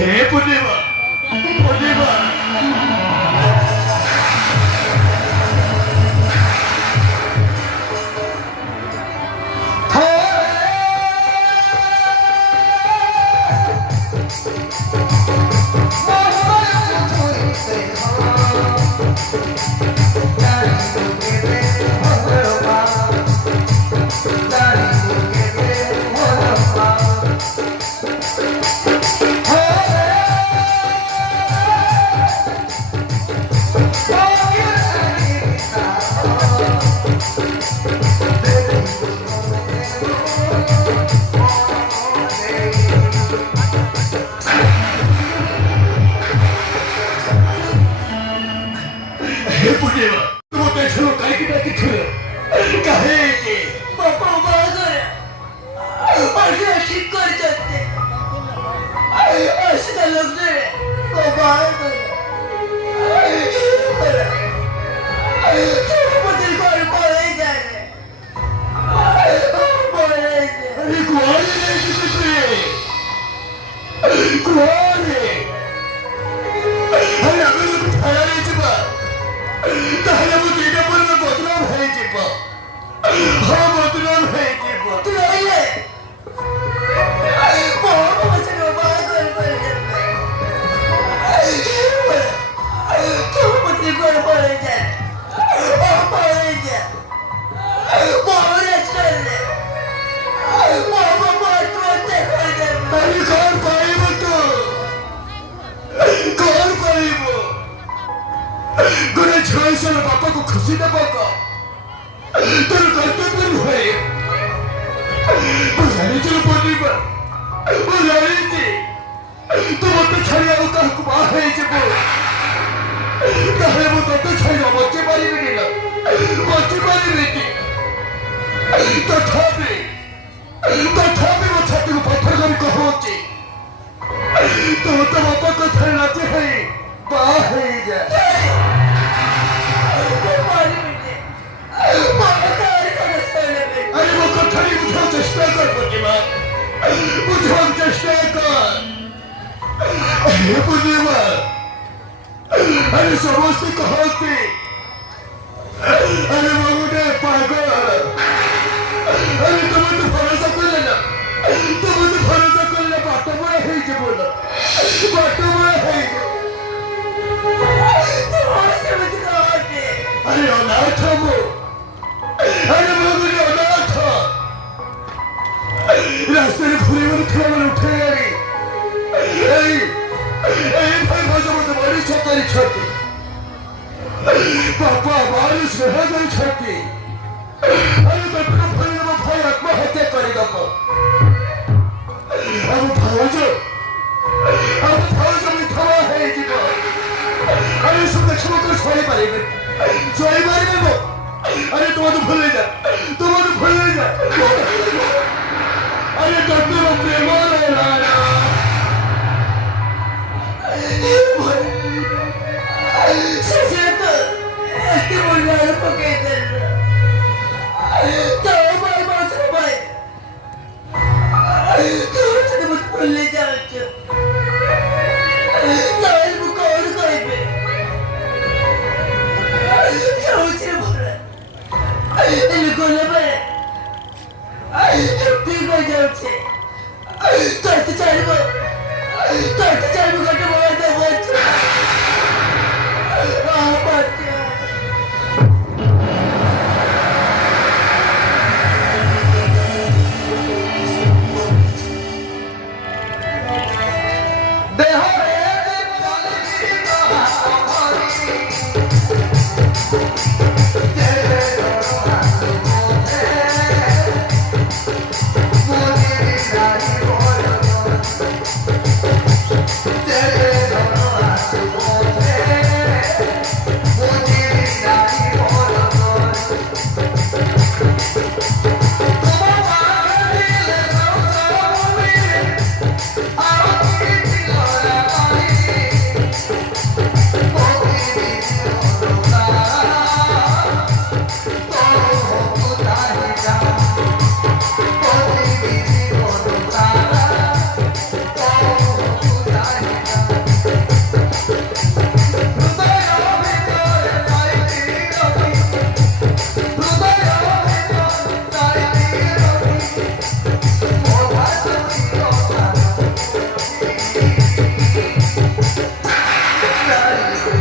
हे पूर्णिमा पूर्णिमा बापा को खुशी देवा का तेरे कर्तव्य है पूर्णिमा तू मत छाड़िया काहकु बाहे जेबो ताहले मो तो छाड़िया बच्चे पारिबेनी ना बच्चे पारिबेनी तथापि मो छाती को पत्थर कर कहूची तो बापा को थर नाचे है बाहे जा अरे वो कथनी बुझाओ चेष्टा कर पूर्णिमा बुझाओ चेष्टा कर पूर्णिमा अरे समस्त कहते अरे बाबूने पागल अरे तुम्हें तो भरोसा कर लेना बात बड़ा है जे बोला बात बड़ा है अरे अनाथ वो अरे बाबूने अनाथ रास्ते में घुरे उठे गई भाई भाषा मत बड़ी छतरी छती पापा बारिश में छती अरे बेटा भाई आत्महत्या करे अब भावज मिठवा है जीवन अरे सब दक्षिण को छोड़ी पारे वो अरे तुम तो भूल जा अरे डॉक्टर प्रेम नहीं